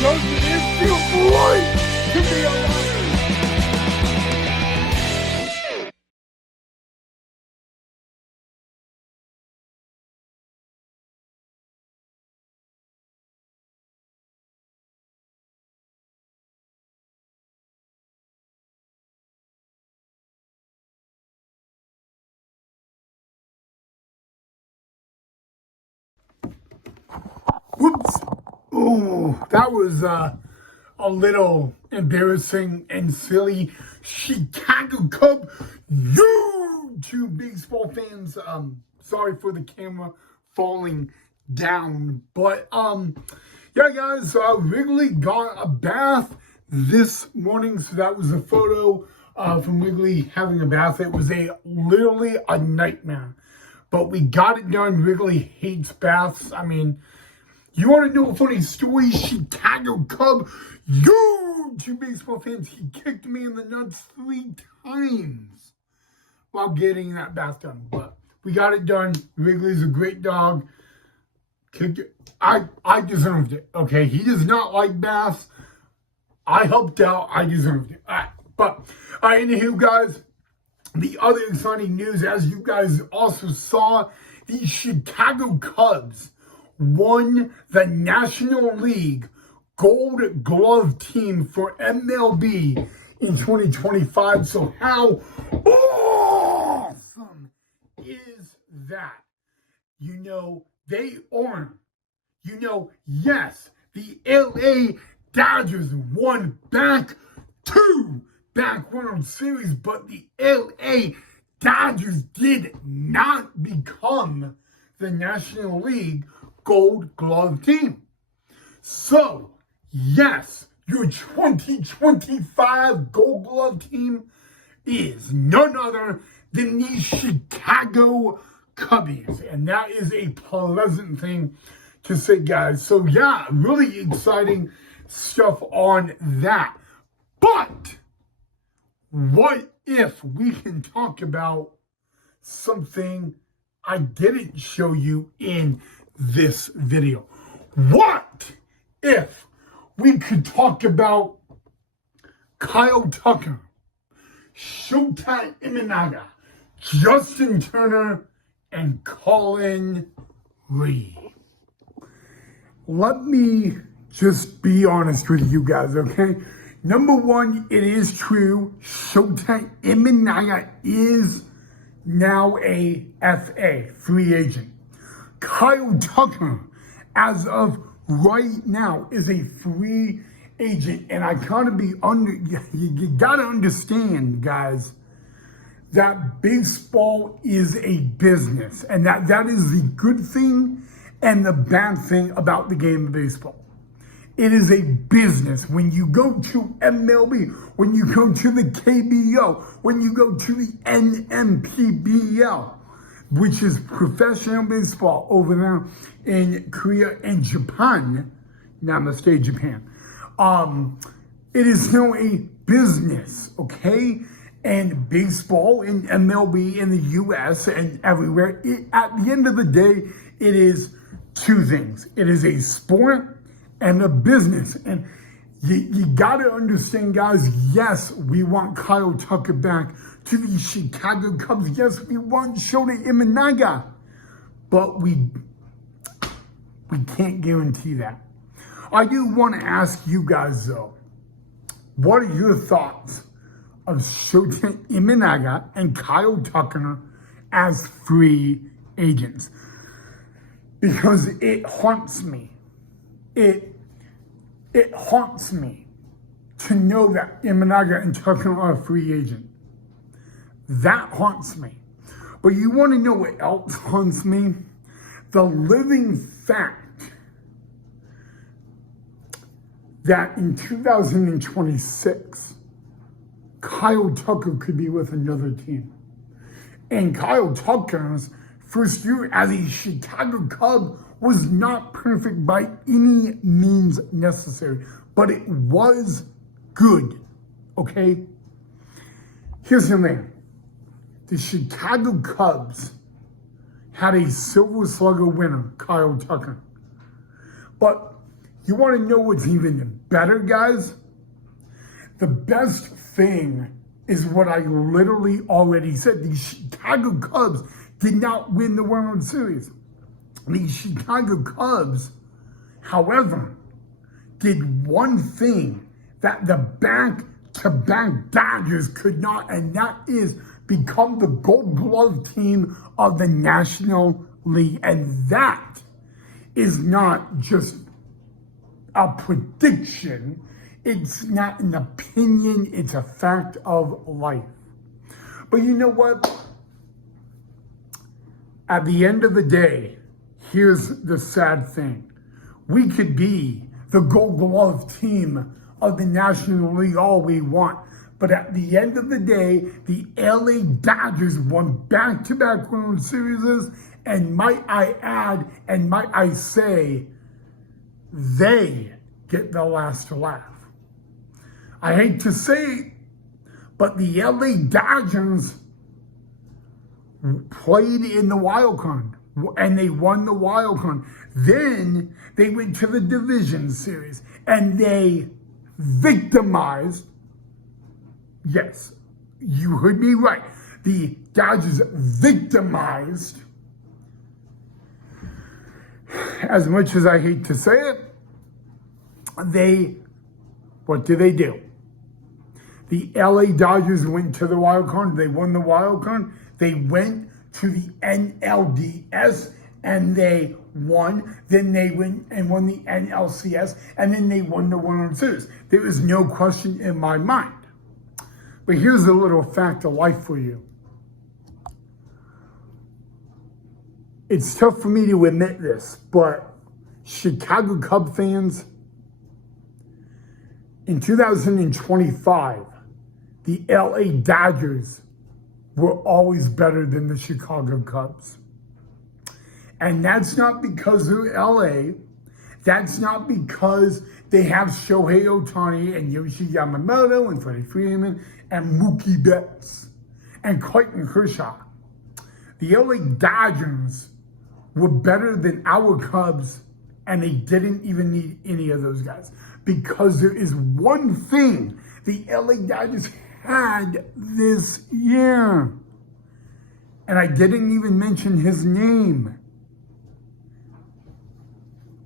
Doesn't it feel great to be alive? Whoops. Oh, that was a little embarrassing and silly. Chicago Cub YouTube baseball fans. Sorry for the camera falling down. But yeah guys, Wrigley got a bath this morning. So that was a photo from Wrigley having a bath. It was literally a nightmare. But we got it done. Wrigley hates baths. I mean, you want to know a funny story? Chicago Cub YouTube baseball fans, he kicked me in the nuts 3 times while getting that bath done. But we got it done. Wrigley's a great dog. I deserved it. Okay, he does not like baths. I helped out. I deserved it. All right. But anywho, guys, the other exciting news, as you guys also saw, the Chicago Cubs won the National League Gold Glove team for MLB in 2025. So how awesome is that? You know, they are. You know, yes, the LA Dodgers won back World Series, but the LA Dodgers did not become the National League Gold Glove team. So, yes, your 2025 Gold Glove team is none other than the Chicago Cubbies. And that is a pleasant thing to say, guys. So, yeah, really exciting stuff on that. But what if we can talk about something I didn't show you in this video? What if we could talk about Kyle Tucker, Shota Imanaga, Justin Turner, and Colin Lee? Let me just be honest with you guys, okay? Number one, it is true, Shota Imanaga is now a FA, free agent. Kyle Tucker, as of right now, is a free agent. And I gotta you gotta understand, guys, that baseball is a business. And that is the good thing and the bad thing about the game of baseball. It is a business. When you go to MLB, when you go to the KBO, when you go to the NMPBL, which is professional baseball over there in Korea and Japan, namaste Japan, it is now a business, okay? And baseball in MLB in the US and everywhere, at the end of the day, it is two things. It is a sport and a business. And you gotta understand, guys, yes, we want Kyle Tucker back to the Chicago Cubs. Yes, we want Shota Imanaga, but we can't guarantee that. I do want to ask you guys, though, what are your thoughts of Shota Imanaga and Kyle Tucker as free agents? Because it haunts me. It haunts me to know that Imanaga and Tucker are a free agent. That haunts me. But you want to know what else haunts me? The living fact that in 2026, Kyle Tucker could be with another team. And Kyle Tucker's first year as a Chicago Cub was not perfect by any means necessary, but it was good, okay? Here's the thing. The Chicago Cubs had a Silver Slugger winner, Kyle Tucker. But You want to know what's even better, guys? The best thing is what I literally already said. The Chicago Cubs did not win the World Series. The Chicago Cubs, however, did one thing that the back-to-back Dodgers could not, and that is become the Gold Glove team of the National League. And that is not just a prediction. It's not an opinion. It's a fact of life. But you know what? At the end of the day, here's the sad thing. We could be the Gold Glove team of the National League all we want. But at the end of the day, the LA Dodgers won back-to-back World Series. And might I add, and might I say, they get the last laugh. I hate to say it, but the LA Dodgers played in the wild card, and they won the wild card. Then they went to the division series, and they victimized, yes, you heard me right, the Dodgers victimized, as much as I hate to say it, what do? The LA Dodgers went to the wild card. They won the wild card. They went to the NLDS and they won. Then they went and won the NLCS, and then they won the World Series. There is no question in my mind. But here's a little fact of life for you. It's tough for me to admit this, but Chicago Cub fans, in 2025, the LA Dodgers were always better than the Chicago Cubs. And that's not because of LA. That's not because they have Shohei Ohtani and Yoshi Yamamoto and Freddie Freeman and Mookie Betts and Clayton Kershaw. The LA Dodgers were better than our Cubs, and they didn't even need any of those guys. Because there is one thing the LA Dodgers had this year. And I didn't even mention his name.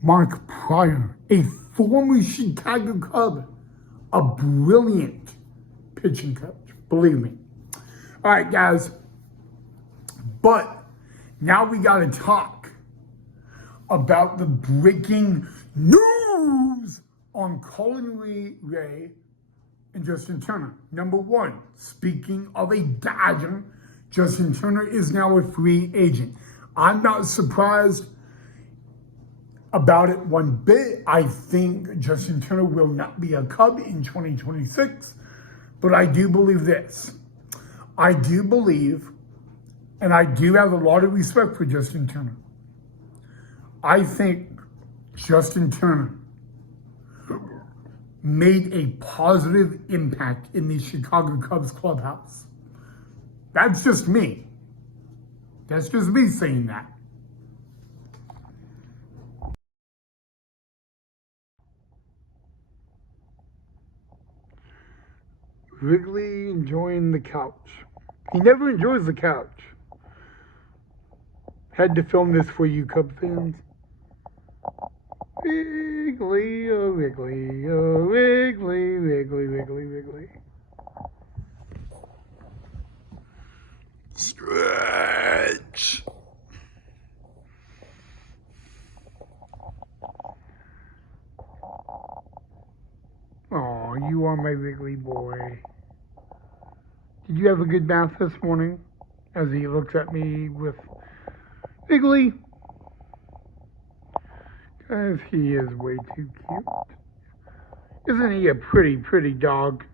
Mark Pryor, a former Chicago Cub, a brilliant pitching coach, believe me. All right, guys. But now we got to talk about the breaking news on Colin Ray and Justin Turner. Number one, speaking of a Dodger, Justin Turner is now a free agent. I'm not surprised about it one bit. I think Justin Turner will not be a Cub in 2026, but I do believe this. I do believe, and I do have a lot of respect for Justin Turner. I think Justin Turner made a positive impact in the Chicago Cubs clubhouse. That's just me. That's just me saying that. Wrigley enjoying the couch. He never enjoys the couch. Had to film this for you, Cub fans. Wrigley, oh Wrigley, oh Wrigley, Wrigley, Wrigley, Wrigley. Stretch. Oh, you are my Wrigley boy. Did you have a good bath this morning? As he looks at me with Wrigley. Because he is way too cute. Isn't he a pretty, pretty dog?